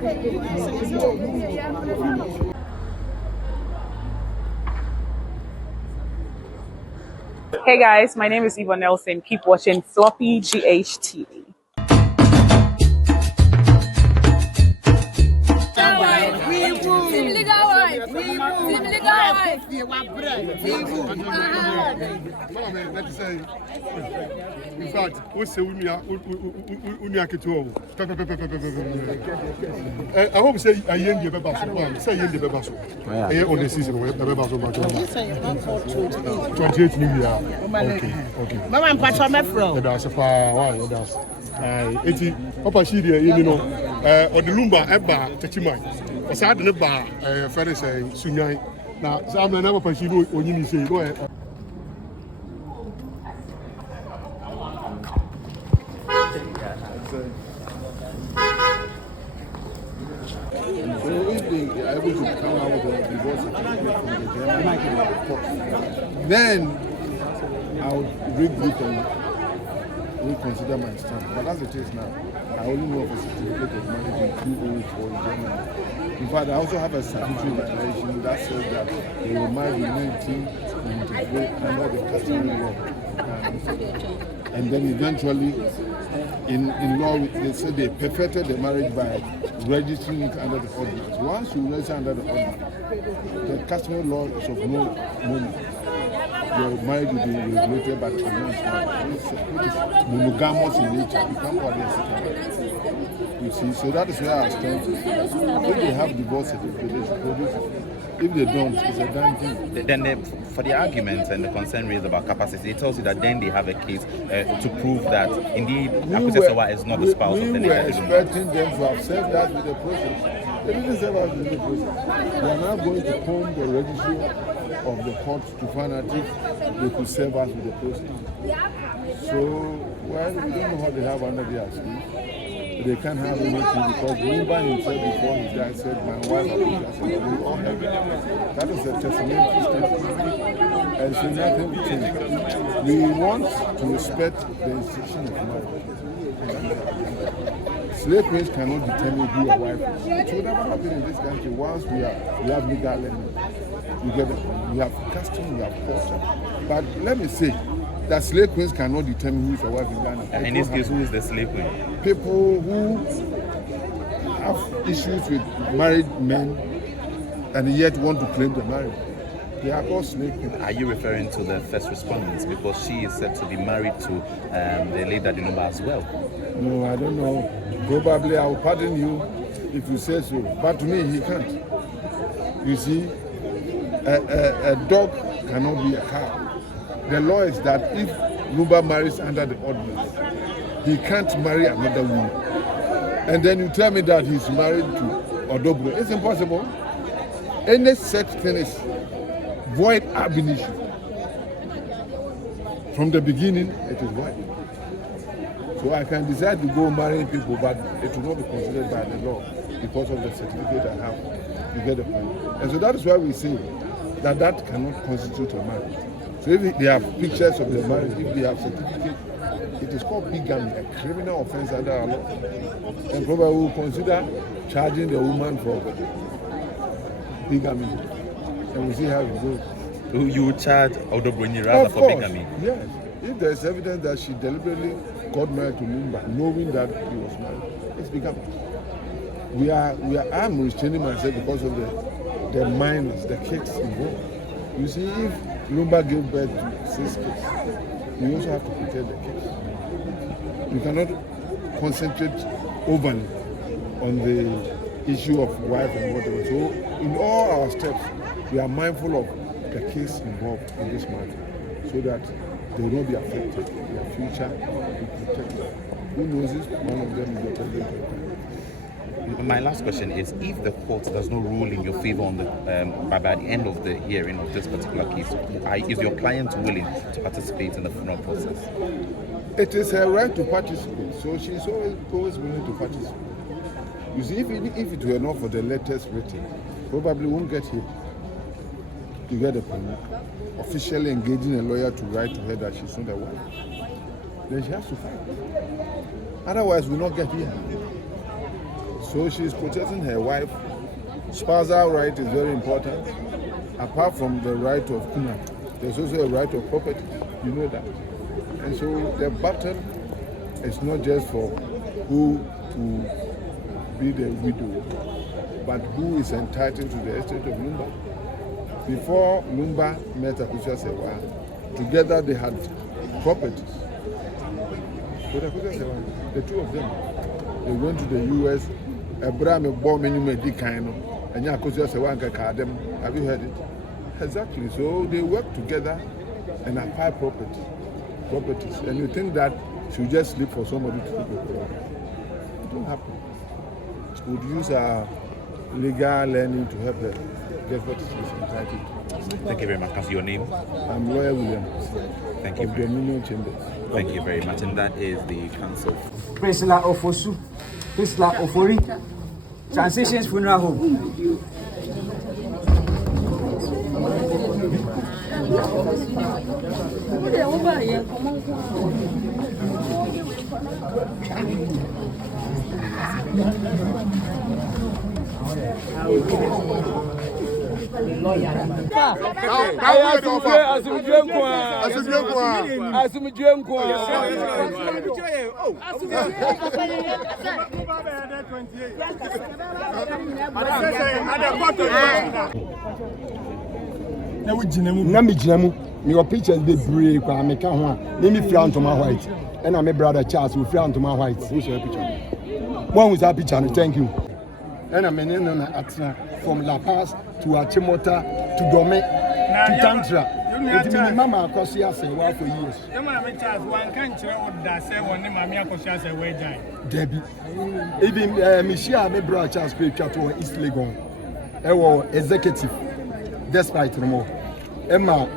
Hey guys, my name is Eva Nelson. Keep watching Floppy GHTV. In fact, what's the I hope say I am the Bebasso. Say the Bebasso. I am on the season of Bebasso. 28 million. Okay. Mama and Papa, my friend. That's a far. That's. Eti Papa Shidi, you know, or the Lumba, Eba, Tachimai. Was I the bar, Ferris, Sunyai. Now, some never pursue when you say, go ahead. So if they are able to come out with a divorce certificate from the German court, then I would regroup and reconsider my stand. But as it is now, I only know of a certificate of marriage in 2004 in Germany. In fact, I also have a statutory declaration that says that they will marry in 1993 under the customary law. And then eventually, in law, they say they perfected the marriage by registering it under the ordinance. Once you register under the ordinance, the customary law is of no moment. Your marriage will be regulated by trans marriage, which is monogamous in nature. You can't you see, so that is where I stand. If they have divorce certificate, they should produce it. If they don't, it's a damn thing. Then for the arguments and the concern raised about capacity, it tells you that then they have a case to prove that indeed Abusuapani is not the spouse of the We were expecting them to have said that with the process. They didn't say that with the process. They are now going to comb the registry of the court to find out if they could serve us with the process. So, well, we don't know what they have under their skin. They can't have anything because Lumba himself before he died said, my wife Abusuapani, we all have it. That is a testament statement. And so nothing will change. We want to respect the institution of marriage. Slave queens cannot determine who your wife is. It will never happen in this country once we have legal language. We have custom, we have culture. But let me say that slave queens cannot determine who is your wife in Ghana. And in this case, who is the slave queen? People who have issues with married men and yet want to claim the marriage. They are called slave queens. Are you referring to the first respondents? Because she is said to be married to the lady Lumba as well. No, I don't know. Probably I will pardon you if you say so. But to me, he can't. You see, a dog cannot be a cow. The law is that if Lumba marries under the ordinance, he can't marry another woman. And then you tell me that he's married to Odobro. It's impossible. Any such thing is void ab initio. From the beginning, it is void. So I can decide to go marry people, but it will not be considered by the law because of the certificate I have. You get the point? And so that is why we say that that cannot constitute a marriage. So if they have pictures of the marriage, if they have certificate, it is called bigamy, a criminal offense under our law. And probably we will consider charging the woman for bigamy. And we'll see how it goes. You would charge Odobronyi rather for bigamy? Yes. If there is evidence that she deliberately got married to Lumba, knowing that he was married, it's bigamy. I'm restraining myself because of the minors, the kids involved. You see, if Lumba gave birth to 6 kids, you also have to protect the kids. You cannot concentrate overly on the issue of wife and whatever. So in all our steps, we are mindful of the kids involved in this matter so that they will not be affected. Their future will be protected. Who knows this? One of them is the president. My last question is, if the court does not rule in your favor on the by the end of the hearing of this particular case, is your client willing to participate in the funeral process? It is her right to participate, so she's always willing to participate. You see, if it were not for the letters written, probably won't get hit. You get the point? Officially engaging a lawyer to write to her that she's not a wife, then she has to fight. Otherwise, we'll not get here. So she's protecting her wife. Spousal right is very important. Apart from the right of Kuna, there's also a right of property. You know that. And so the battle is not just for who to be the widow, but who is entitled to the estate of Lumba. Before Lumba met Akusha Sewa, together they had properties. But Akusha Sewa, the two of them, they went to the US. Abraham bought many medicine, and Akusha Sewa and Kakadem. Have you heard it? Exactly. So they work together and acquire properties. And you think that should just sleep for somebody to sleep with? It don't happen. We would use our legal learning to help them get what is entitled. Thank you very much. Can your name? I'm Lawyer William. Thank you. Of Dominion Chambers. Thank you very much. And that is the council. Priscilla Ofosu, Priscilla Ofori, Transitions Funeral Home. Na me gyinamu me your pictures be brave kwa me ka ho a me fira ntoma white and my brother Charles we fira ntoma white who share picture one with that picture no thank you and I mean na atna from La Paz to Achimota to Dome to Tantra it mean mama akosi ase wa for years e ma me Charles wan kan kire oda se woni mama akosi ase we jan Debbie even me share me brother Charles pe twa to East Legon e wo executive despite no more Emma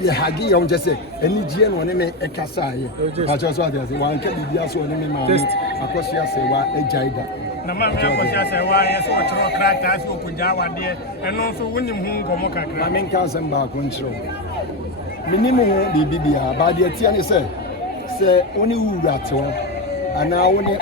ye hagi yon just say any gie no ne me ekasa ye but just what they say wan ka bibia so ne me ma akosi ase wa ejaida na mama akosi ase wa ye so tro krata so kuja wade eno so wonim hu ngomo kakra na men ka sem ba ko nchiro minimu hu bibia ba de tia ne se oni wura te ho ana woni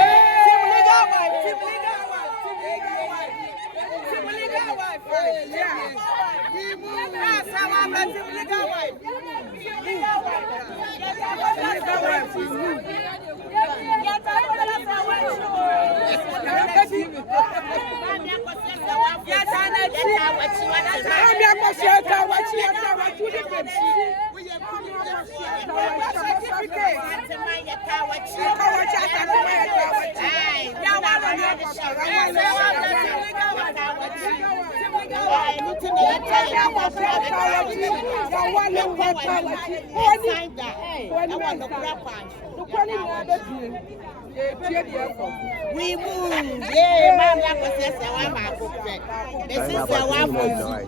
we move, yeah, man, like I said, this is the one don't worry.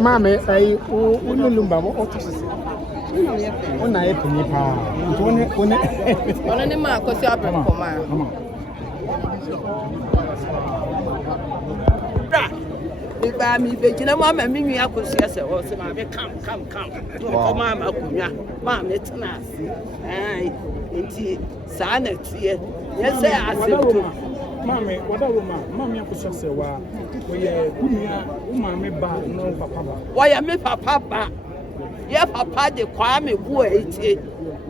Mama, I Lumba, what is it? When I put me pa, Only ma because you have been command. If I am making a mamma, me, I could see us. Come. Oh, mamma, mamma, it's nice. Aye, sanity. Yes, I said. Mama, whatever, Mammy akosi ase wa we kunia umame ba no papa ba. Why am me papa? Yeah, papa de kwame bu eti.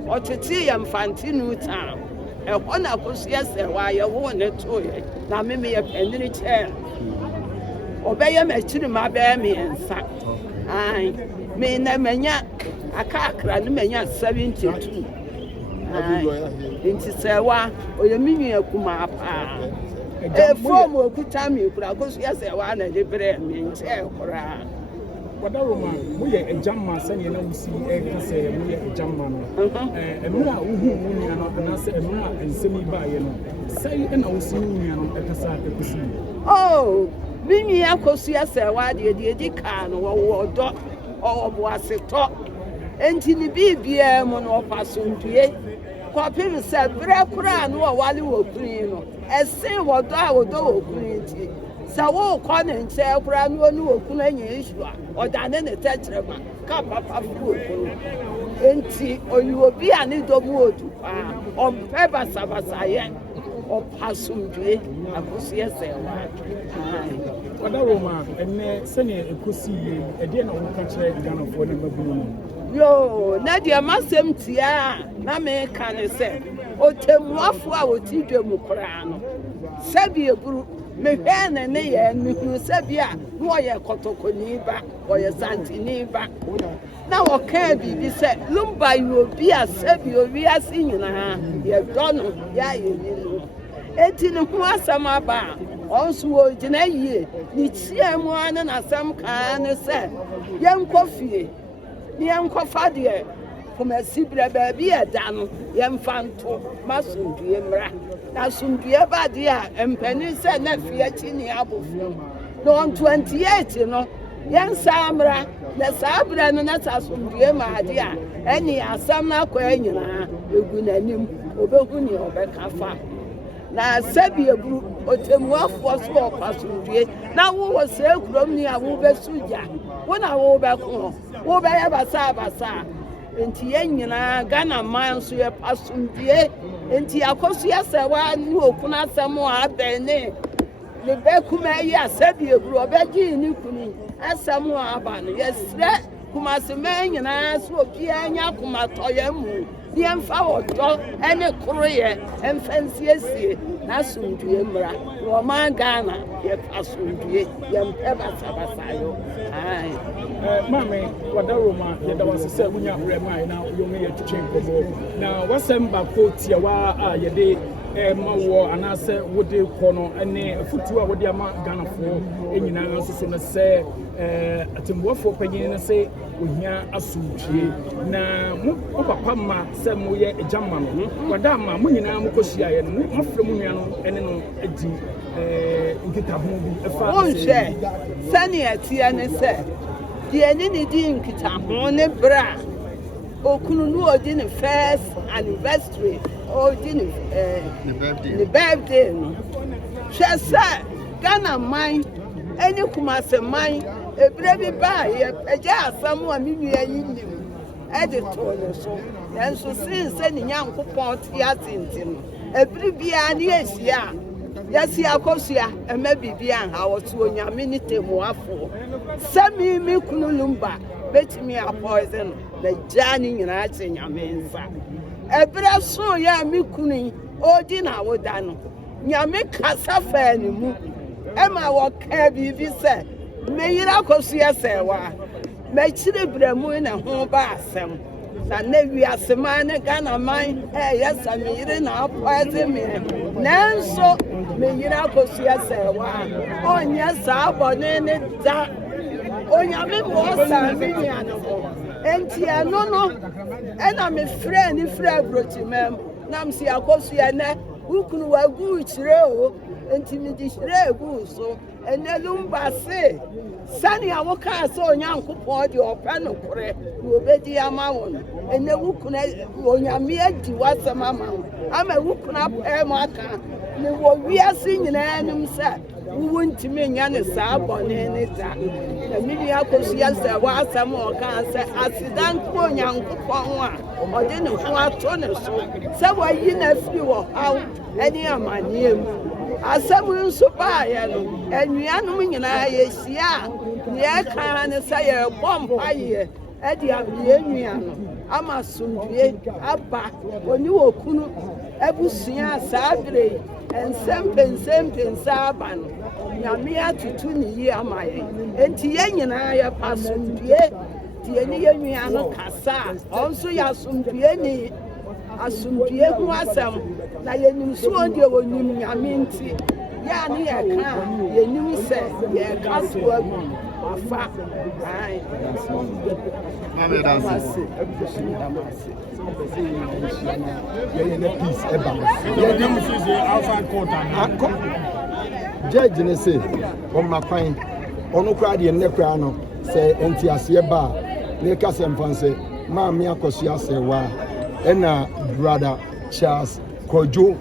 Otete yam fantinu town. E hona akosi ase wa ye wo ne toye. Na me ye penini chair. Obeye me chiri ma be me ensa. Ai, me na manya akakra no manya 72. Inti sewa oye minyu akuma pa e form okuta mi kura ko so yase wa na de bre mi nche kura Wadawo ma mo ye ejamma sane na wusi e kase mo ye ejamma no emra uhu munya no na se emra ensemi ba ye no sai na wusi munya no e kasa akusi oh minyu akosu yase wa de di ka no wo do Obuaseto. Enti ni bibia mu no opasondue. Kopim se bre kura no wale wokuni no. Esen wodo a wodo wokuni nti. Sa wo kwa ne nche kura no nu wokunu anya isu a. Odane ne tetrema. Ka papa fu wokunu. Enti obi ani domu odu pa. Ompe basabasa ye. Opasondue akosie sewa. Wada Roma ene sene ekosi e de na wo ka kire Ghana fo na mabunu no. Yo, na dia masem tia na me ka ne se otemuafo a wotidwe mu kora no. Sabi eburu me hwe ne ye nhu sabi a no ye kotokoni ba, oye santini ba. Na wo ka bibi se Lumba obi a sabi owi ase nyina ye dono ya ye ni. Eti ne ho asam aba onso wo gina yie ni tie mu an na asam ka ne se yenkofie ni yenkofa de Kumasi bre baabi eda no yemfanto masundue mra na sundue ba de a empani se na fie chini abofu no 28 no yensa mra na sabra no na sundue ma de a eni asam na kwa nyina egu nanim obehu ni obekafa na sabi eburu otemuafo so opasundue na wo se kurom ni a wo besuja wo na wo beko wo be ya basa enti yenyina Ghana man so ye pasundue enti akoso ya sewa ni okuna asamo abene le bekuma ya sabi eburu obeji ni kuni asamo aba no yesre Kumasi menyina so obi anya kumatoyemu ni emfa wodo ene kroye emfansiesie na sundue mra wo ma Ghana ye pasundue ye mpeba sabasayo ai Mame Wada Roma ye da wasese munya brema na yo me ye twetwenkobo na wasemba kotia wa a ye de mawo anase wode kono ene futu a wode ama Ghana fo enyina soso na se atembuafo panyin na se ohia asumtwie na mo papa ma se mo ye ejamma no Wada ma mo nyina mo kosia ye no mafre mo nua no ene no edi nkita ho bi efa onhwe sani atia ne se die ni di nkita ho ne bra okunu nu odi ne first anniversary odi ne the birthday no hwesa Ghana man eni Kumasi man ebre bi ba ye eja asam a minua yinim e de to no so enso sinse ni nyankopon ti atinti no ebri bia na yesia yesi akosua ema bibia ha wotu onyame ni temuafo sami mi kunu Lumba betimi a poison na jani nyina ache nyame nsa ebra so ya mi kunu odi na woda no nyame kasa fa ni mu ema wo ka bibi se meyira kosua sewa mechire bramu na ho ba asem na newi asema ne Ghana man yesa meyire na poison me nanso meyira kosua sewa onya sa bone ne da onyame mo sa minia no enti ano no ena me frɛ ni frɛ brochimem nam si akosua ne ukunu wagu chire o enti mi di chire egu so ene Lumba se sani awoka so onyankopon de opa no kore wo bedi ama won ene wukuna onyame adi wasama ama ama wukuna pɛm aka ne wo wiase nyina anim sa wo ntimi nya ne saa bɔne ne da na mini akosua sɛ wasam ɔka sɛ asidan ko onyankopon a ɔde ne ho ato ne so sɛ wayi na firi wɔ haw ɛne amanneɛ mu asam nso baayɛ no anuanom nyinaa yɛhyia ne ɛka ne sɛ yɛbɔ mpaeɛ ɛde abie nua no ama sundue aba oni wɔ kunu abusua saa bere ensɛmpensa aba no nyame atutu ne yi ama yɛn enti yɛn nyinaa yɛpa sundue tie ne yɛ nua no kasa ɔnso yɛ asundue ni asundue ho asɛm na yɛnim so on deɛ wɔnim nyame nti yɛ ne yɛka yɛnim sɛ yɛka so agu afa ai Mame danse ye ne peace eba ye dem si outside court judge ne say on my fine ono kra de ne kra no say enti ase ba ne ka se mfanse ma me akoso asewa ena brother Charles Kojo